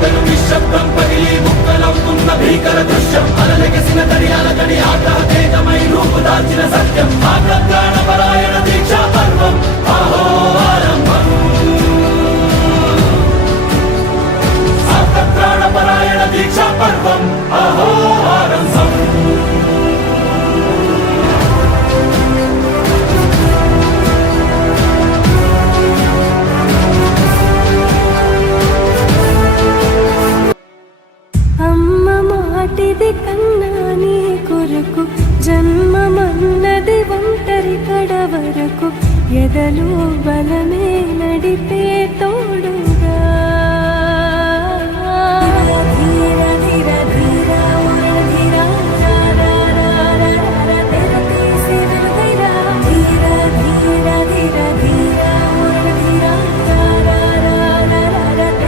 కోటలు నిశ్శబ్దం పగిలి ముక్కలవుతున్న భీకర దృశ్యం అలలెగసిన దర్యాల గడి ఆగ్రహతేజమై రూపు దాల్చిన సత్యం ఆగ్రహప్రాణపరాయణ దీక్షా పర్వం అహో ఆరంభం ఆగ్రహప్రాణపరాయణ దీక్షా పర్వం అహో